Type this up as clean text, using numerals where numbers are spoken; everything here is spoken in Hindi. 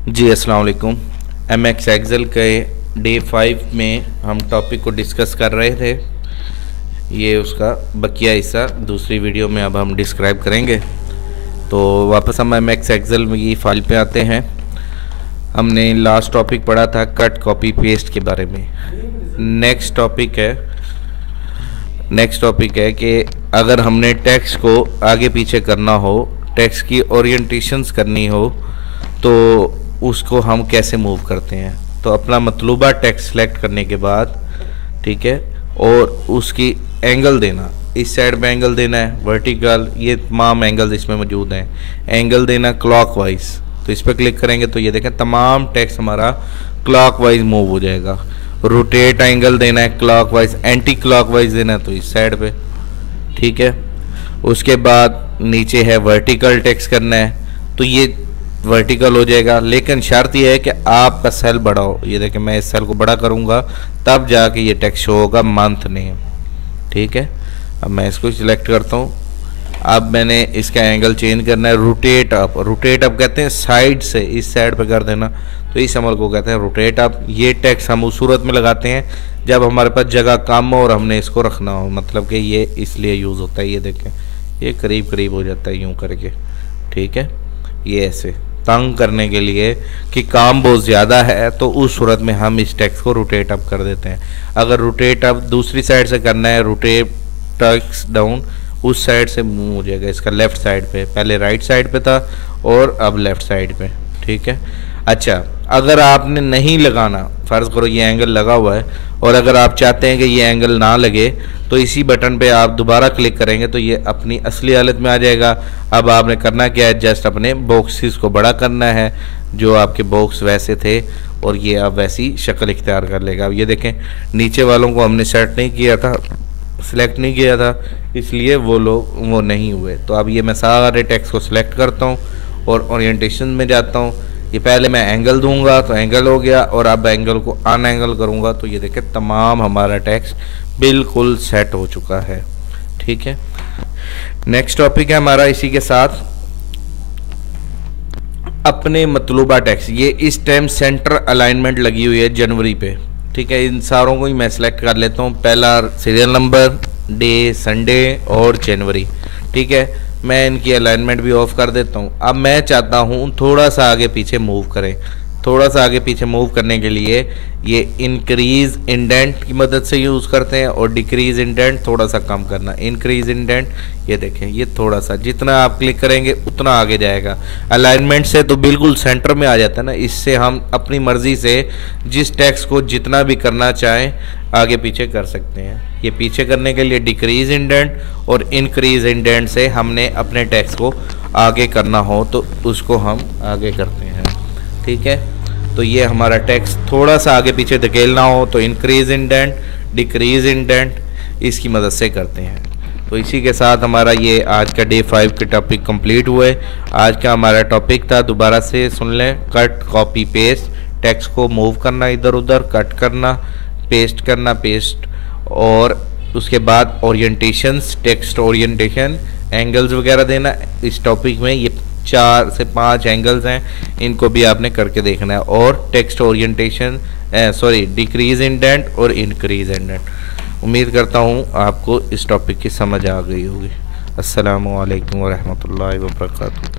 जी अस्सलाम वालेकुम। एमएक्स एक्सेल के डे 5 में हम टॉपिक को डिस्कस कर रहे थे। ये उसका बकिया हिस्सा दूसरी वीडियो में अब हम डिस्क्राइब करेंगे। तो वापस हम एमएक्स एक्सेल में ये फाइल पे आते हैं। हमने लास्ट टॉपिक पढ़ा था कट कॉपी पेस्ट के बारे में। नेक्स्ट टॉपिक है कि अगर हमने टेक्स्ट को आगे पीछे करना हो, टेक्स्ट की ओरिएंटेशंस करनी हो, तो उसको हम कैसे मूव करते हैं। तो अपना मतलूबा टेक्स्ट सेलेक्ट करने के बाद, ठीक है, और उसकी एंगल देना, इस साइड में एंगल देना है वर्टिकल, ये तमाम एंगल इसमें मौजूद हैं। एंगल देना क्लॉकवाइज, तो इस पर क्लिक करेंगे तो ये देखें तमाम टेक्स्ट हमारा क्लॉकवाइज मूव हो जाएगा। रोटेट एंगल देना है क्लॉकवाइज, एंटी क्लॉकवाइज देना है तो इस साइड पे, ठीक है। उसके बाद नीचे है वर्टिकल टेक्स्ट करना है तो ये वर्टिकल हो जाएगा, लेकिन शर्त यह है कि आपका सेल बड़ा हो। ये देखें मैं इस सेल को बड़ा करूँगा तब जाके ये टेक्स्ट शो होगा, मंथ नेम, ठीक है। अब मैं इसको सिलेक्ट करता हूँ। अब मैंने इसका एंगल चेंज करना है, रोटेट अप। रोटेट अप कहते हैं साइड से इस साइड पे कर देना, तो इस अमल को कहते हैं रोटेट अप। ये टेक्स्ट हम उस सूरत में लगाते हैं जब हमारे पास जगह कम हो और हमने इसको रखना हो, मतलब कि ये इसलिए यूज़ होता है। ये देखें ये करीब करीब हो जाता है यूँ करके, ठीक है। ये ऐसे तंग करने के लिए कि काम बहुत ज़्यादा है तो उस सूरत में हम इस टेक्स्ट को रोटेट अप कर देते हैं। अगर रोटेट अप दूसरी साइड से करना है, रोटेट टेक्स्ट डाउन, उस साइड से मूव हो जाएगा इसका लेफ़्ट साइड पे, पहले राइट साइड पे था और अब लेफ़्ट साइड पे, ठीक है। अच्छा, अगर आपने नहीं लगाना, फ़र्ज़ करो ये एंगल लगा हुआ है और अगर आप चाहते हैं कि ये एंगल ना लगे तो इसी बटन पे आप दोबारा क्लिक करेंगे तो ये अपनी असली हालत में आ जाएगा। अब आपने करना क्या है, जस्ट अपने बॉक्सेस को बड़ा करना है, जो आपके बॉक्स वैसे थे और ये अब वैसी शक्ल इख्तियार कर लेगा। अब ये देखें नीचे वालों को हमने सेट नहीं किया था, सिलेक्ट नहीं किया था, इसलिए वो नहीं हुए। तो अब ये मैं सारे टेक्स्ट को सिलेक्ट करता हूँ और ओरिएंटेशन में जाता हूँ। ये पहले मैं एंगल दूंगा तो एंगल हो गया, और अब एंगल को अन एंगल करूँगा तो ये देखें तमाम हमारा टेक्स्ट बिल्कुल सेट हो चुका है, ठीक है। नेक्स्ट टॉपिक है हमारा इसी के साथ अपने मतलूबा टेक्स्ट। ये इस टाइम सेंटर अलाइनमेंट लगी हुई है जनवरी पे, ठीक है। इन सारों को ही मैं सिलेक्ट कर लेता हूँ। पहला सीरियल नंबर, डे, संडे और जनवरी, ठीक है। मैं इनकी अलाइनमेंट भी ऑफ कर देता हूँ। अब मैं चाहता हूँ थोड़ा सा आगे पीछे मूव करें। थोड़ा सा आगे पीछे मूव करने के लिए ये इंक्रीज इंडेंट की मदद से यूज़ करते हैं, और डिक्रीज इंडेंट थोड़ा सा कम करना। इंक्रीज इंडेंट, ये देखें ये थोड़ा सा, जितना आप क्लिक करेंगे उतना आगे जाएगा। अलाइनमेंट से तो बिल्कुल सेंटर में आ जाता है ना, इससे हम अपनी मर्ज़ी से जिस टेक्स्ट को जितना भी करना चाहें आगे पीछे कर सकते हैं। ये पीछे करने के लिए डिक्रीज इंडेंट और इंक्रीज इंडेंट से हमने अपने टेक्स्ट को आगे करना हो तो उसको हम आगे करते हैं, ठीक है। तो ये हमारा टेक्स्ट थोड़ा सा आगे पीछे धकेलना हो तो इंक्रीज इंडेंट, डिक्रीज इंडेंट, इसकी मदद से करते हैं। तो इसी के साथ हमारा ये आज का डे 5 के टॉपिक कंप्लीट हुए। आज का हमारा टॉपिक था, दोबारा से सुन लें, कट कॉपी पेस्ट। टेक्स्ट को मूव करना इधर उधर, कट करना, पेस्ट करना, पेस्ट, और उसके बाद ओरिएंटेशंस, टेक्स्ट ओरिएंटेशन, एंगल्स वगैरह देना। इस टॉपिक में ये 4 से 5 एंगल्स हैं, इनको भी आपने करके देखना है। और टेक्स्ट ओरिएंटेशन, डिक्रीज इंडेंट और इंक्रीज इंडेंट। उम्मीद करता हूँ आपको इस टॉपिक की समझ आ गई होगी। अस्सलामु अलैकुम व रहमतुल्लाहि व बरकातहू।